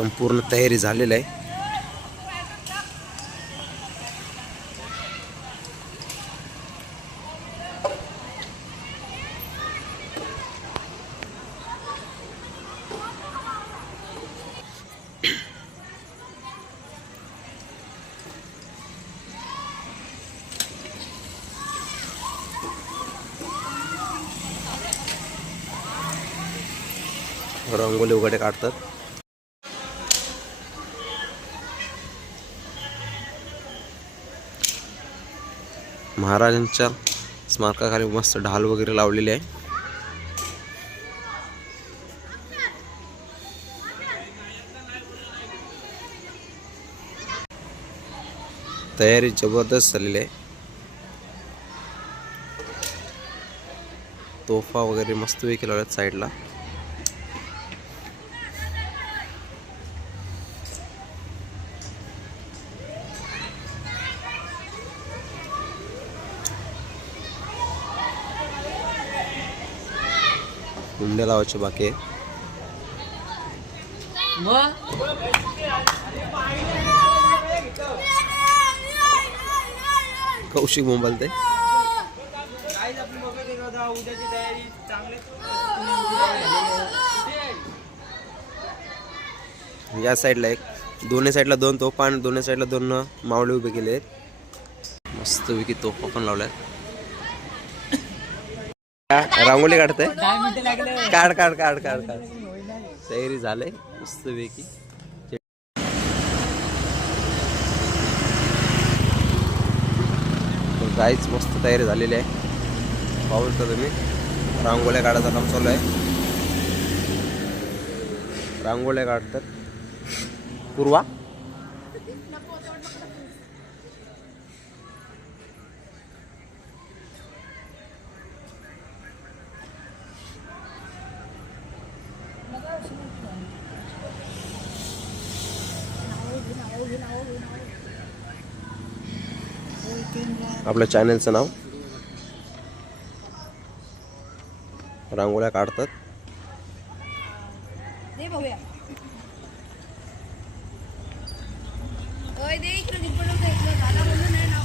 संपूर्ण तयारी झालेली आहे. रंगोली वगैरे काढतात. महाराजांच्या स्मारकाखाली मस्त ढाल वगैरे लावलेले आहे. तयारी जबरदस्त झालेली आहे. तोफा वगैरे मस्तपैकी लावल्यात साईडला कुंड्या लावायचे बाकी आहे. कौशिक मोबाईल ते. या साईडला एक दोन्ही साईडला दोन तोफा आणि दोन्ही साईडला दोन मावळे उभे केले आहेत मस्तपैकी तोफा पण लावल्यात. रांगोळी काढते काढ काढ काढ काढ काढ. तयारी झाले मस्तपैकी जायच मस्त तयारी झालेली आहे. पाहू शकता तुम्ही. रांगोळ्या काढायचं काम चालू आहे. रांगोळ्या काढतात. पूर्वा. आपल्या चॅनलचं नाव. रांगोळ्या काढतात. दे बघूया ओय दे इकडे इकडे इकडे झाला म्हणून नाही नाव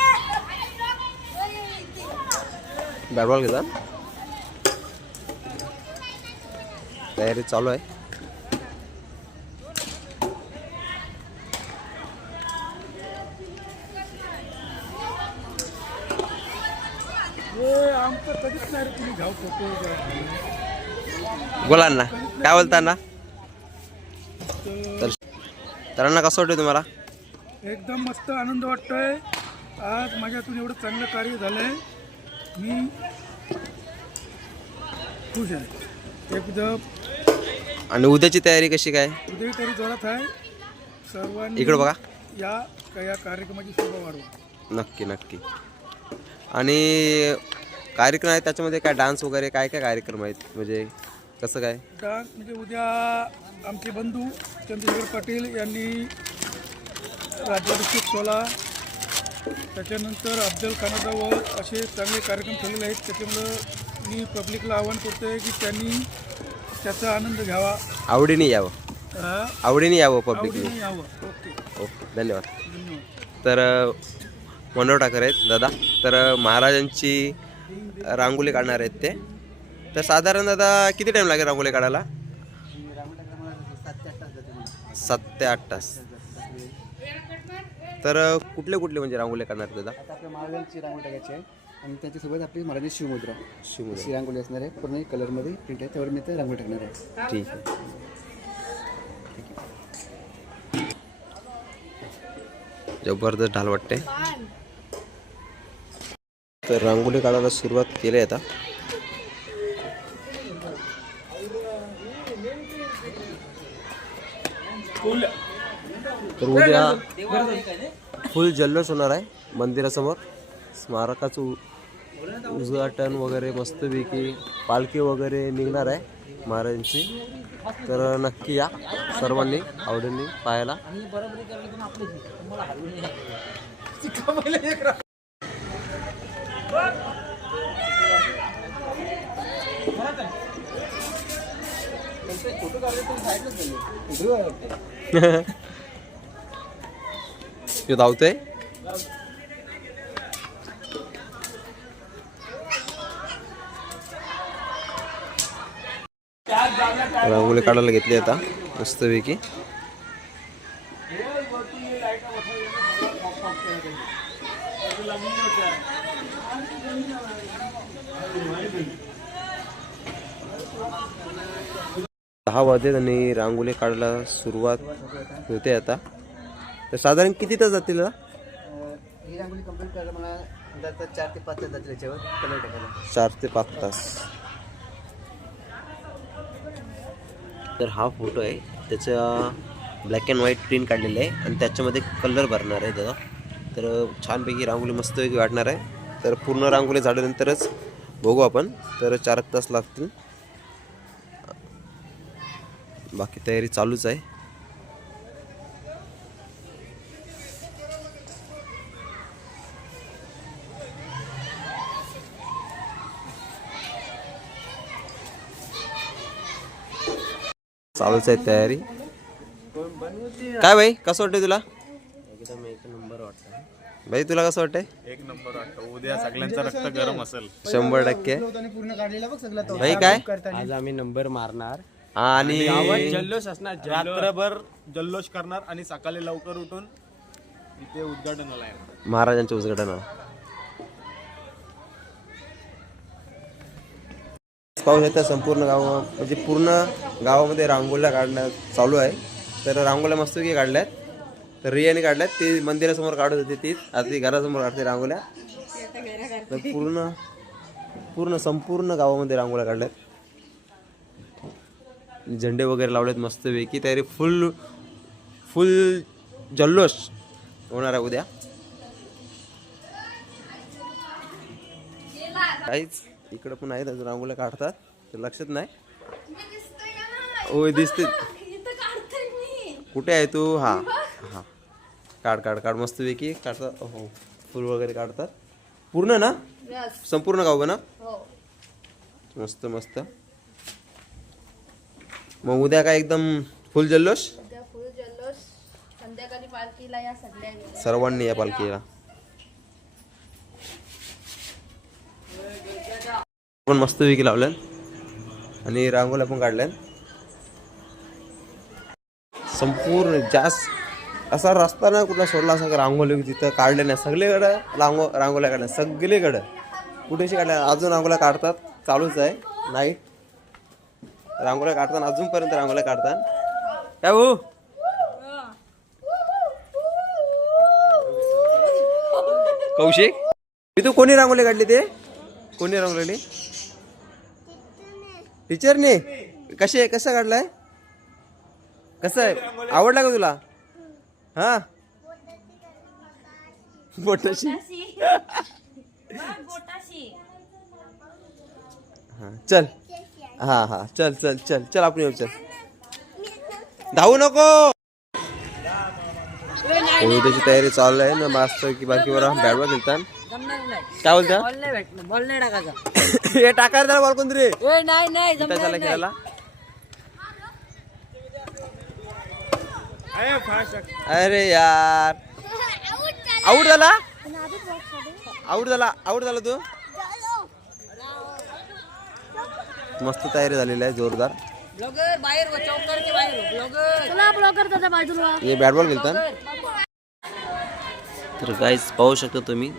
बॅट बॉल घेतात. तयारी चालू आहे. बोला ना काय बोलता ना तर तरांना कसं वाटतं तुम्हाला? एकदम मस्त आनंद वाटतोय. आज माझ्यातून एवढं चांगलं कार्य झालंय. मी खुश आहे. एकदम आणि उद्याची तयारी कशी काय? उद्याही तरी जोरात आहे. सर्वांनी इकडं बघा. या या कार्यक्रमाची शोभा वाढवा. नक्की नक्की. आणि कार्यक्रम आहेत त्याच्यामध्ये काय डान्स वगैरे काय काय कार्यक्रम आहेत? म्हणजे कसं काय? डान्स म्हणजे उद्या आमचे बंधू चंद्रशेखर पाटील यांनी राज्याभिषेक सोहळा त्याच्यानंतर अफजल खानादावर असे चांगले कार्यक्रम ठेवलेले आहेत. त्याच्यामुळं मी पब्लिकला आवाहन करतो आहे की त्यांनी त्याचा आनंद घ्यावा. आवडीने यावं. हा, आवडीने यावं पब्लिकने आवडीने यावं. ओके. ओके धन्यवाद. धन्यवाद. तर अ, मनोहर ठाकरे आहेत दादा. तर अ, महाराजांची रांगोळी काढणार आहेत ते. तर साधारण दादा किती टाईम लागेल रांगोळी काढायला? सात ते आठ तास. तर कुठले कुठले म्हणजे रांगोळी काढणार आहेत दादा? आता आपल्या महाराजांची रांगोळी टाकायची आहे. आणि त्याच्यासोबत आपली मराठी शिवमुद्रा. शिवमुद्रा. अशी रांगोळी असणार आहे. पूर्ण कलरमध्ये प्रिंट आहे. त्यावर मी ते रांगोळी टाकणार आहे. ठीक आहे. जबरदस्त ढाल वाटते. तर रांगोळी काढायला सुरुवात केली आहे आता. तर उद्या फुल जल्लोष होणार आहे मंदिरासमोर. स्मारकाचं उद्घाटन वगैरे मस्तपैकी पालखी वगैरे निघणार आहे महाराजांची. तर नक्की या सर्वांनी आवडीने पाहायला. तो धावतोय रांगोळी काढायला घेतली आता मस्तपैकी. दहा वाजले आणि रांगोळी काढायला सुरुवात होते आता. तर साधारण किती तास जातील दादा? अं, ही रांगोळी कंप्लीट करायला मला अंदाज चार ते पाच तास जातील याच्यावर कलर टाकायला. चार ते पाच तास. तर हा फोटो आहे. त्याचा ब्लॅक अँड व्हाईट प्रिंट काढलेला आहे आणि त्याच्यामध्ये कलर भरणार आहे दादा. तर छानपैकी रांगोळी मस्तपैकी वाटणार आहे. तर पूर्ण रांगोळी झाल्यानंतरच बघू आपण. तर चार एक तास लागतील. बाकी तयारी चालूच आहे. चालूच आहे तयारी. काय भाई कसं वाटतंय तुला? एकदम एक नंबर वाटतं भाई तुला कसं वाटतंय? एक नंबर वाटतं उद्या सगळ्यांचं रक्त गरम असेल शंभर टक्के. पूर्ण काढलेला बघ सगळा तो भाई काय? आज आम्ही नंबर मारणार. आणि जल्लोष असणार रात्रभर जल्लोष करणार आणि सकाळी लवकर उठून इथे उद्घाटनाला येणार. महाराजांच्या पाहू शकता संपूर्ण गाव म्हणजे पूर्ण गावामध्ये रांगोळ्या काढण्यात चालू आहे. तर रांगोळ्या मस्तपैकी काढल्यात. तर रियाने काढल्यात. ते मंदिरासमोर काढत होते तीच. आता ती घरासमोर काढते रांगोळ्या. तर पूर्ण पूर्ण संपूर्ण गावामध्ये रांगोळ्या काढल्यात. झेंडे वगैरे लावलेत मस्तपैकी तयारी फुल फुल जल्लोष होणार आहे उद्या. काहीच इकडं पण आहेत अजून रांगोळ्या काढतात. ते लक्षात नाही. होय दिसते कुठे आहे तू? हा. हा. काढ काढ काढ. मस्तपैकी काढतात हो फुल वगैरे काढतात. पूर्ण ना? यस संपूर्ण गाव ना? हो. मस्त मस्त. मग उद्या काय एकदम फुल जल्लोष? संध्याकाळी पालखीला या सर्वांनी या पालखीला. पण मस्त विकी आणि रांगोळ्या पण काढल्या संपूर्ण जास्त असा रस्ता ना कुठला सोडला असा रांगोळी तिथं काढले नाही. सगळीकडं रांगो रांगोळ्या काढल्या. सगळीकडं. कुठेशी काढल्या? अजून रांगोळ्या काढतात. चालूच आहे. नाईट रांगोळ्या काढताना अजूनपर्यंत रांगोळ्या काढतात. काय भाऊ? कौशिक? मी तू कोणी रांगोळी काढली ते? कोणी रांगोळी टीचरने कशी आहे? कसं काढलाय? कसं आहे? आवडला का तुला? हा? बोटाशी? हा चल. हा हा. चल चल चल. चल आपण येऊ चल. धावू नको! त्याची तयारी चालू आहे ना मस्त की बाकीवर बॅट बॉल खेळतात काय बोलता? बॉल नाही टाकायचा. हे टाकायला त्याला बॉल कोणतरी. ए, नाही नाही जमणार त्याला नाही. खेळायला? अरे यार. आऊट झाला? आऊट झाला. आऊट झाला तू? मस्त तयारी झालेली आहे जोरदार. ब्लॉगर बाहेर हो, चौकारच्या बाहेर हो, ब्लॉगर चला ब्लॉगर त्याच्या बाजूला. हे बॅट बॉल खेळतात. तर गाईज पाहू शकता तुम्ही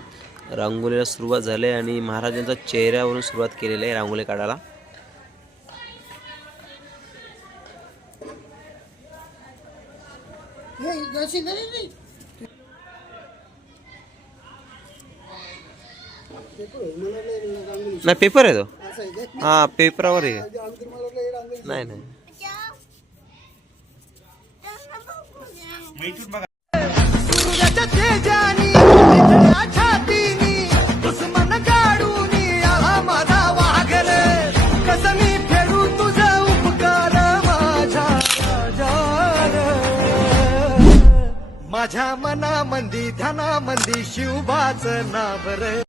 रांगोळीला सुरुवात झाली आहे आणि महाराजांच्या चेहऱ्यावरून सुरुवात केलेली आहे रांगोळी काढायला. नाही. पेपर आहे तो. हा पेपरावर आहे. नाही नाही ध्यानामंदी शिवबाच नाव रे.